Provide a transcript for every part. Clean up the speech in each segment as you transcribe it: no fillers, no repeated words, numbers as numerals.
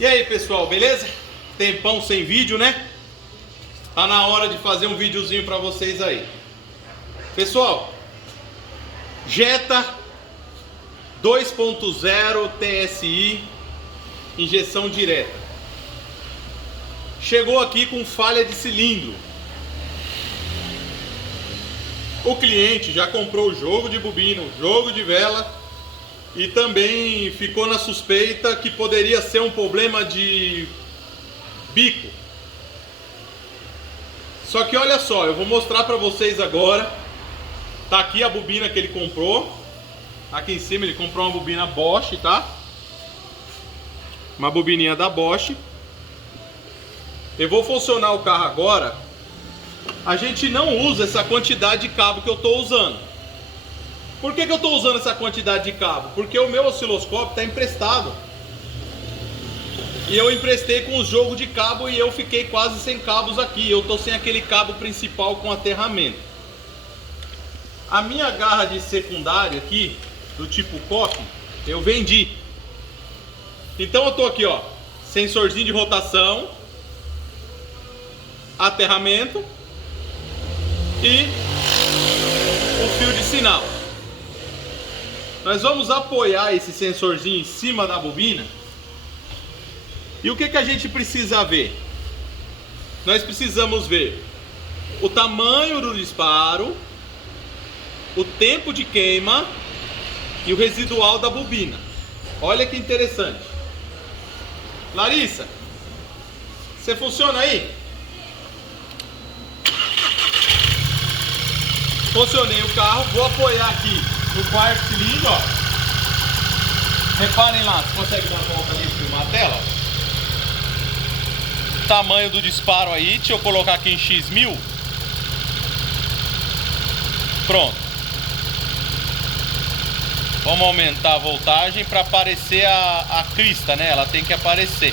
E aí pessoal, beleza? Tempão sem vídeo, né? Tá na hora de fazer um videozinho pra vocês aí. Pessoal, Jetta 2.0 TSI, injeção direta. Chegou aqui com falha de cilindro. O cliente já comprou o jogo de bobina, o jogo de vela, e também ficou na suspeita que poderia ser um problema de bico. Só que olha só, eu vou mostrar para vocês agora. Tá aqui a bobina que ele comprou. Aqui em cima ele comprou uma bobina Bosch, tá? Uma bobininha da Bosch. Eu vou funcionar o carro agora. A gente não usa essa quantidade de cabo que eu estou usando. Por que eu estou usando essa quantidade de cabo? Porque o meu osciloscópio está emprestado. E eu emprestei com o jogo de cabo e eu fiquei quase sem cabos aqui. Eu estou sem aquele cabo principal com aterramento. A minha garra de secundária aqui, do tipo coque, eu vendi. Então eu estou aqui, ó, sensorzinho de rotação, aterramento e o fio de sinal. Nós vamos apoiar esse sensorzinho em cima da bobina. E o que a gente precisa ver? Nós precisamos ver o tamanho do disparo, o tempo de queima e o residual da bobina. Olha que interessante. Larissa, você funciona aí? Funcionei o carro, vou apoiar aqui no quarto cilindro, ó. Reparem lá, você consegue dar uma volta ali e filmar a tela? Tamanho do disparo aí, deixa eu colocar aqui em X1000. Pronto. Vamos aumentar a voltagem para aparecer a crista, né? Ela tem que aparecer.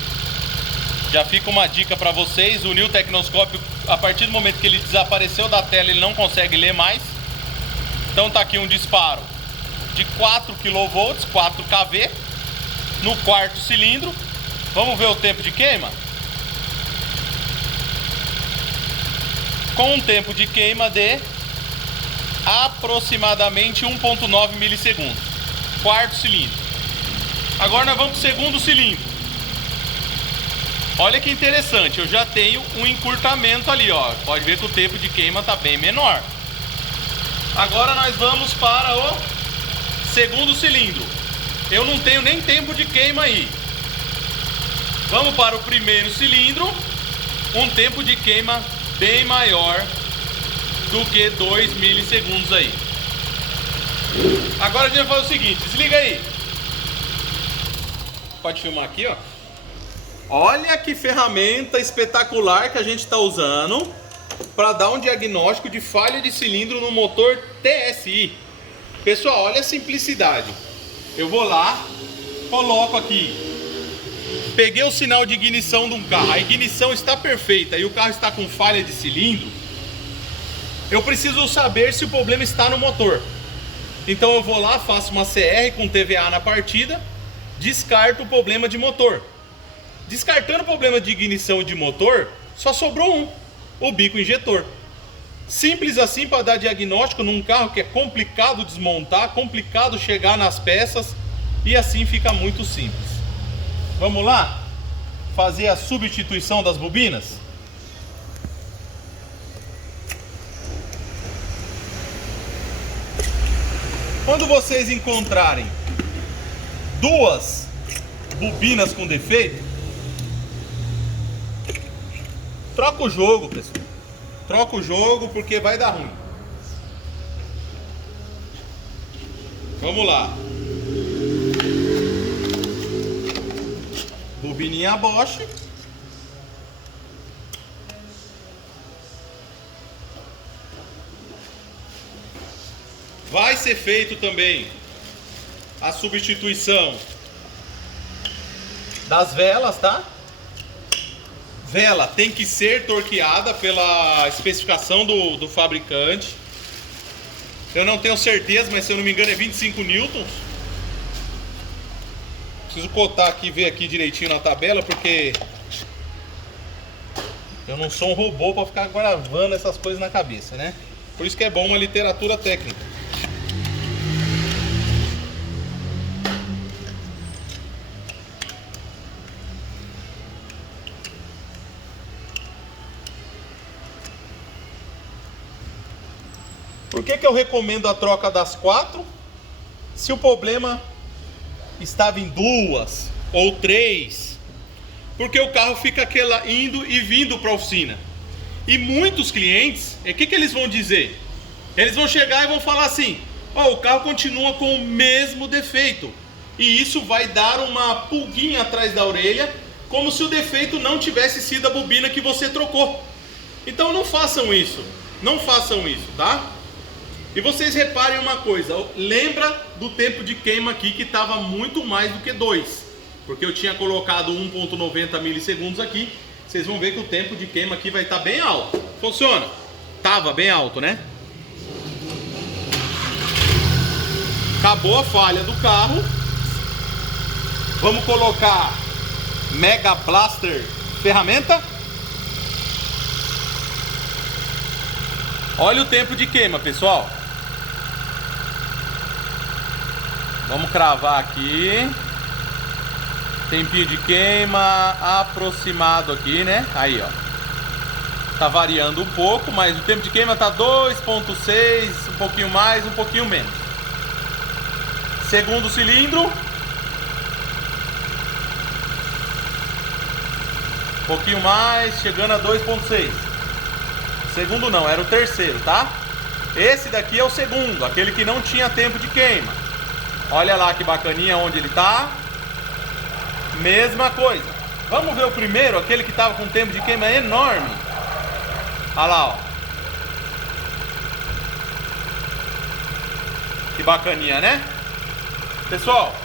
Já fica uma dica para vocês, o New Tecnoscópio, a partir do momento que ele desapareceu da tela, ele não consegue ler mais. Então tá aqui um disparo de 4 kV, 4 kV, no quarto cilindro. Vamos ver o tempo de queima? Com um tempo de queima de aproximadamente 1.9 milissegundos. Quarto cilindro. Agora nós vamos para o segundo cilindro. Olha que interessante, eu já tenho um encurtamento ali, ó. Pode ver que o tempo de queima está bem menor. Agora nós vamos para o segundo cilindro. Eu não tenho nem tempo de queima aí. Vamos para o primeiro cilindro. Um tempo de queima bem maior do que 2 milissegundos aí. Agora a gente vai fazer o seguinte, desliga aí. Pode filmar aqui, ó. Olha que ferramenta espetacular que a gente está usando para dar um diagnóstico de falha de cilindro no motor TSI. Pessoal, olha a simplicidade. Eu vou lá, coloco aqui, peguei o sinal de ignição de um carro, a ignição está perfeita e o carro está com falha de cilindro. Eu preciso saber se o problema está no motor. Então eu vou lá, faço uma CR com TVA na partida, descarto o problema de motor. Descartando o problema de ignição de motor, só sobrou um, o bico injetor. Simples assim para dar diagnóstico num carro que é complicado desmontar, complicado chegar nas peças, e assim fica muito simples. Vamos lá fazer a substituição das bobinas? Quando vocês encontrarem duas bobinas com defeito, troca o jogo, pessoal. Troca o jogo porque vai dar ruim. Vamos lá. Bobininha Bosch. Vai ser feito também a substituição das velas, tá? Vela tem que ser torqueada pela especificação do fabricante. Eu não tenho certeza, mas se eu não me engano é 25 newtons. Preciso cotar aqui, ver aqui direitinho na tabela, porque eu não sou um robô para ficar gravando essas coisas na cabeça, né? Por isso que é bom uma literatura técnica. Por que eu recomendo a troca das 4? Se o problema estava em 2 ou 3, porque o carro fica indo e vindo para a oficina. E muitos clientes, o que eles vão dizer? Eles vão chegar e vão falar assim: o carro continua com o mesmo defeito. E isso vai dar uma pulguinha atrás da orelha, como se o defeito não tivesse sido a bobina que você trocou. Então não façam isso, tá? E vocês reparem uma coisa, lembra do tempo de queima aqui que estava muito mais do que 2, porque eu tinha colocado 1.90 milissegundos aqui. Vocês vão ver que o tempo de queima aqui vai estar bem alto. Funciona? Tava bem alto, né? Acabou a falha do carro. Vamos colocar Mega Blaster ferramenta. Olha o tempo de queima, pessoal. Vamos cravar aqui. Tempinho de queima aproximado aqui, né? Aí, ó. Tá variando um pouco, mas o tempo de queima tá 2.6, um pouquinho mais, um pouquinho menos. Segundo cilindro. Um pouquinho mais, chegando a 2.6. Segundo não, era o terceiro, tá? Esse daqui é o segundo, aquele que não tinha tempo de queima. Olha lá que bacaninha onde ele tá. Mesma coisa. Vamos ver o primeiro, aquele que tava com tempo de queima enorme. Olha lá, ó. Que bacaninha, né? Pessoal,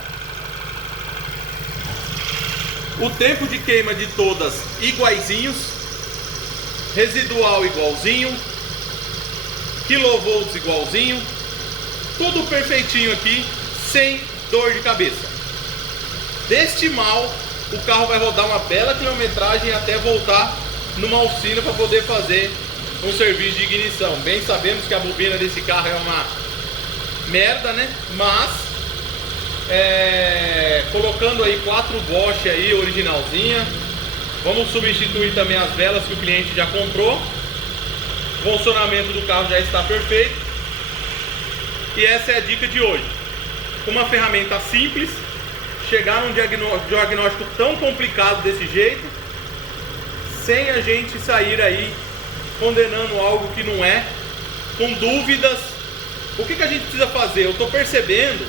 o tempo de queima de todas iguaizinhos, residual igualzinho, kilovolts igualzinho, tudo perfeitinho aqui, sem dor de cabeça. Deste mal, o carro vai rodar uma bela quilometragem até voltar numa oficina para poder fazer um serviço de ignição. Bem sabemos que a bobina desse carro é uma merda, né? Mas colocando aí 4 Bosch aí originalzinha, vamos substituir também as velas que o cliente já comprou. O funcionamento do carro já está perfeito. E essa é a dica de hoje. Com uma ferramenta simples, chegar num diagnóstico tão complicado desse jeito, sem a gente sair aí condenando algo que não é, com dúvidas. O que a gente precisa fazer? Eu estou percebendo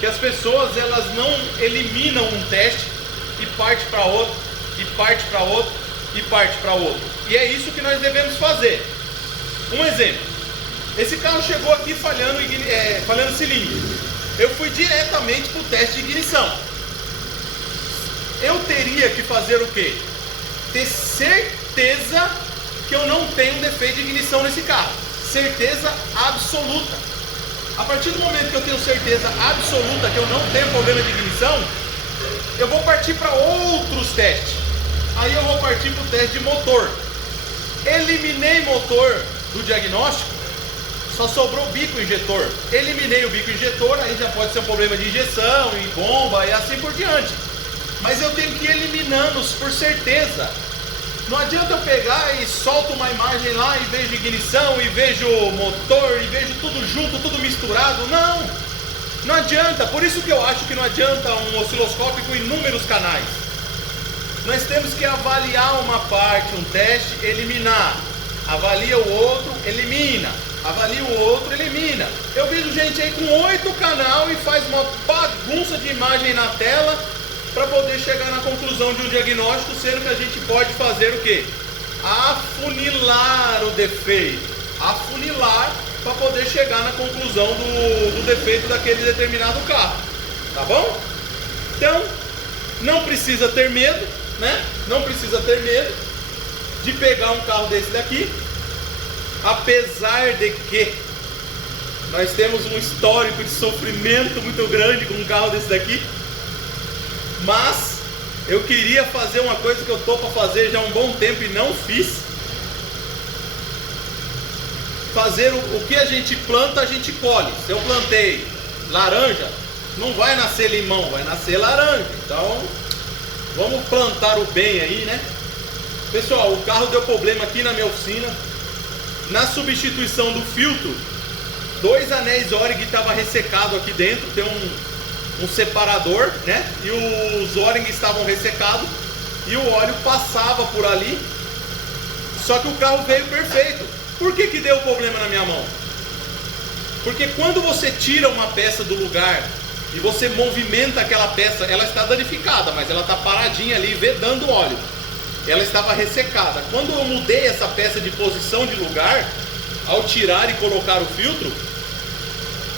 que as pessoas, elas não eliminam um teste e parte para outro, e parte para outro, e parte para outro. E é isso que nós devemos fazer. Um exemplo: esse carro chegou aqui falhando cilindro. Eu fui diretamente para o teste de ignição. Eu teria que fazer o quê? Ter certeza que eu não tenho defeito de ignição nesse carro. Certeza absoluta. A partir do momento que eu tenho certeza absoluta que eu não tenho problema de ignição, eu vou partir para outros testes. Aí eu vou partir para o teste de motor. Eliminei motor do diagnóstico, só sobrou o bico injetor. Eliminei o bico injetor, aí já pode ser um problema de injeção, e bomba e assim por diante. Mas eu tenho que ir eliminando-os por certeza. Não adianta eu pegar e solto uma imagem lá e vejo ignição, e vejo motor, e vejo tudo junto, tudo misturado. Não! Não adianta. Por isso que eu acho que não adianta um osciloscópio com inúmeros canais. Nós temos que avaliar uma parte, um teste, eliminar. Avalia o outro, elimina. Avalia o outro, elimina. Eu vejo gente aí com 8 canal e faz uma bagunça de imagem na tela para poder chegar na conclusão de um diagnóstico, sendo que a gente pode fazer o quê? Afunilar o defeito. Afunilar para poder chegar na conclusão do defeito daquele determinado carro. Tá bom? Então, não precisa ter medo, né? Não precisa ter medo de pegar um carro desse daqui. Apesar de que nós temos um histórico de sofrimento muito grande com um carro desse daqui. Mas eu queria fazer uma coisa que eu tô para fazer já há um bom tempo e não fiz. Fazer o que a gente planta, a gente colhe. Se eu plantei laranja, não vai nascer limão, vai nascer laranja. Então, vamos plantar o bem aí, né? Pessoal, o carro deu problema aqui na minha oficina. Na substituição do filtro, 2 anéis O-ring estavam ressecados aqui dentro. Tem um separador, né? E os O-ring estavam ressecados e o óleo passava por ali. Só que o carro veio perfeito. Por que que deu problema na minha mão? Porque quando você tira uma peça do lugar e você movimenta aquela peça, ela está danificada, mas ela está paradinha ali vedando óleo. Ela estava ressecada. Quando eu mudei essa peça de posição de lugar, ao tirar e colocar o filtro,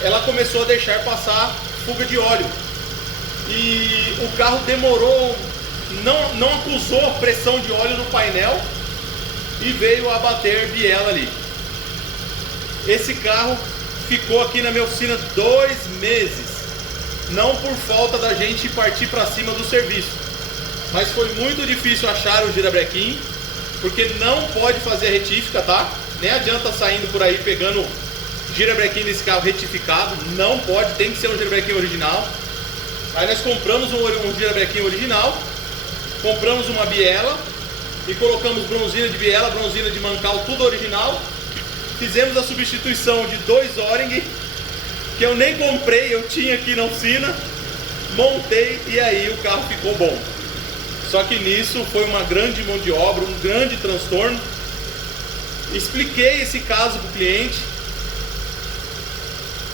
ela começou a deixar passar fuga de óleo. E o carro demorou, não acusou pressão de óleo no painel e veio a bater biela ali. Esse carro ficou aqui na minha oficina 2 meses. Não por falta da gente partir para cima do serviço, mas foi muito difícil achar o girabrequim, porque não pode fazer retífica, tá? Nem adianta saindo por aí pegando girabrequim nesse carro retificado. Não pode, tem que ser um girabrequim original. Aí nós compramos um girabrequim original, compramos uma biela e colocamos bronzina de biela, bronzina de mancal, tudo original. Fizemos a substituição de 2 O-ring, que eu nem comprei, eu tinha aqui na oficina. Montei e aí o carro ficou bom. Só que nisso foi uma grande mão de obra, um grande transtorno. Expliquei esse caso para o cliente.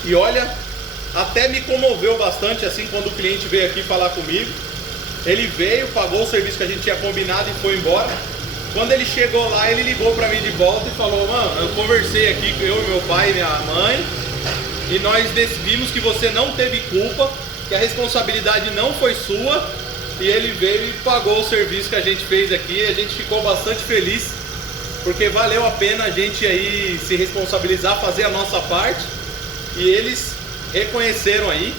E olha, até me comoveu bastante assim quando o cliente veio aqui falar comigo. Ele veio, pagou o serviço que a gente tinha combinado e foi embora. Quando ele chegou lá, ele ligou para mim de volta e falou: mano, eu conversei aqui com eu, meu pai e minha mãe, e nós decidimos que você não teve culpa, que a responsabilidade não foi sua, e ele veio e pagou o serviço que a gente fez aqui. A gente ficou bastante feliz, porque valeu a pena a gente aí se responsabilizar, fazer a nossa parte, e eles reconheceram aí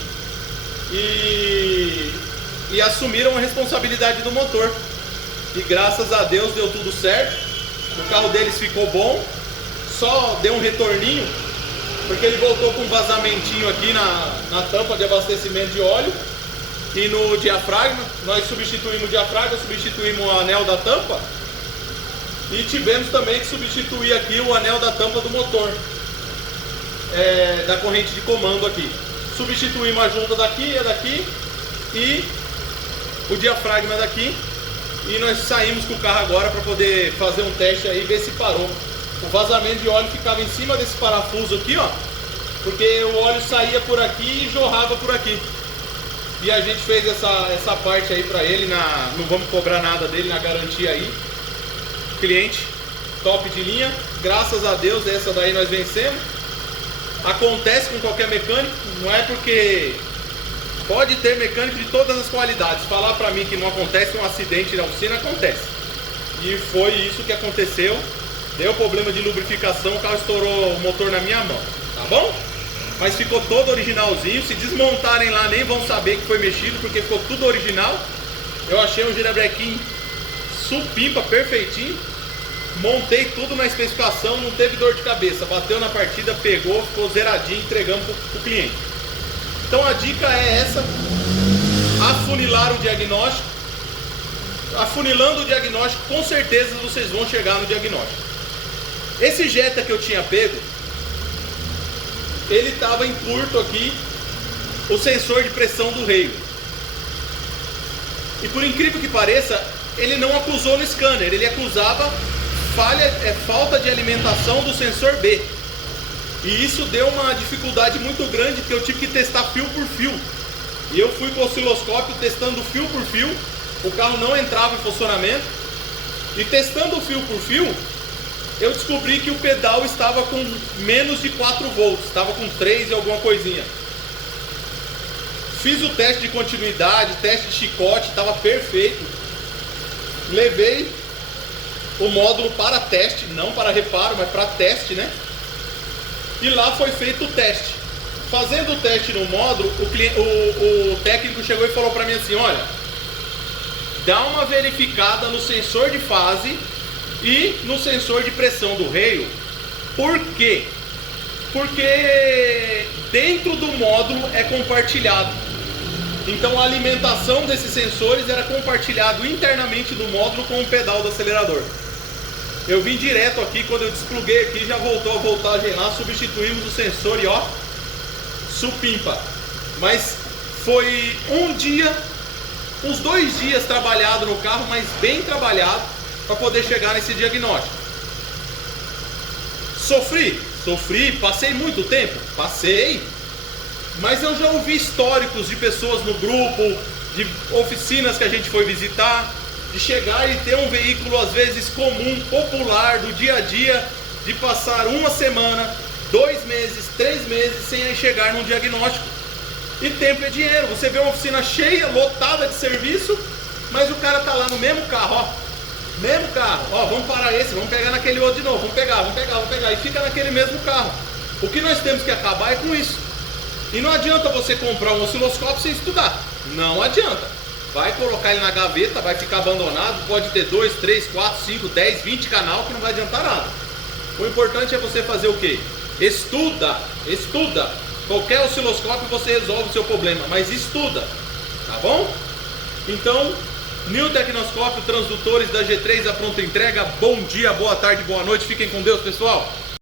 e assumiram a responsabilidade do motor. E graças a Deus deu tudo certo. O carro deles ficou bom. Só deu um retorninho, porque ele voltou com um vazamentinho aqui na tampa de abastecimento de óleo e no diafragma. Nós substituímos o diafragma, substituímos o anel da tampa e tivemos também que substituir aqui o anel da tampa do motor, da corrente de comando aqui. Substituímos a junta daqui e a daqui e o diafragma daqui. E nós saímos com o carro agora para poder fazer um teste aí, ver se parou. O vazamento de óleo ficava em cima desse parafuso aqui, ó, porque o óleo saía por aqui e jorrava por aqui. E a gente fez essa parte aí para ele, não vamos cobrar nada dele, na garantia aí. Cliente top de linha, graças a Deus essa daí nós vencemos. Acontece com qualquer mecânico, não é porque... Pode ter mecânico de todas as qualidades. Falar pra mim que não acontece um acidente na oficina, acontece. E foi isso que aconteceu. Deu problema de lubrificação, o carro estourou o motor na minha mão, tá bom? Mas ficou todo originalzinho. Se desmontarem lá, nem vão saber que foi mexido, porque ficou tudo original. Eu achei um girabrequim supimpa, perfeitinho. Montei tudo na especificação, não teve dor de cabeça. Bateu na partida, pegou, ficou zeradinho, entregamos pro cliente. Então a dica é essa: afunilar o diagnóstico. Afunilando o diagnóstico, com certeza vocês vão chegar no diagnóstico. Esse Jetta que eu tinha pego, ele estava encurto aqui o sensor de pressão do reio. E por incrível que pareça, ele não acusou no scanner, ele acusava falta de alimentação do sensor B. E isso deu uma dificuldade muito grande, porque eu tive que testar fio por fio. E eu fui com o osciloscópio testando fio por fio. O carro não entrava em funcionamento. E testando fio por fio, eu descobri que o pedal estava com menos de 4 volts. Estava com 3 e alguma coisinha. Fiz o teste de continuidade, teste de chicote, estava perfeito. Levei o módulo para teste, não para reparo, mas para teste, né? E lá foi feito o teste. Fazendo o teste no módulo, o técnico chegou e falou para mim assim: olha, dá uma verificada no sensor de fase e no sensor de pressão do reio. Por quê? Porque dentro do módulo é compartilhado. Então a alimentação desses sensores era compartilhado internamente do módulo com o pedal do acelerador. Eu vim direto aqui, quando eu despluguei aqui, já voltou a voltagem lá, substituímos o sensor e ó, supimpa. Mas foi um dia, uns 2 dias trabalhado no carro, mas bem trabalhado, para poder chegar nesse diagnóstico. Sofri, passei muito tempo, passei, mas eu já ouvi históricos de pessoas no grupo, de oficinas que a gente foi visitar, de chegar e ter um veículo às vezes comum, popular, do dia a dia, de passar 1 semana, 2 meses, 3 meses sem chegar num diagnóstico. E tempo é dinheiro. Você vê uma oficina cheia, lotada de serviço, mas o cara tá lá no mesmo carro, ó. Mesmo carro, ó, vamos parar esse, vamos pegar naquele outro de novo, vamos pegar, e fica naquele mesmo carro. O que nós temos que acabar é com isso. E não adianta você comprar um osciloscópio sem estudar. Não adianta. Vai colocar ele na gaveta, vai ficar abandonado, pode ter 2, 3, 4, 5, 10, 20 canal que não vai adiantar nada. O importante é você fazer o quê? Estuda. Qualquer osciloscópio você resolve o seu problema, mas estuda, tá bom? Então, New Tecnoscópio, transdutores da G3 à pronta entrega. Bom dia, boa tarde, boa noite, fiquem com Deus, pessoal.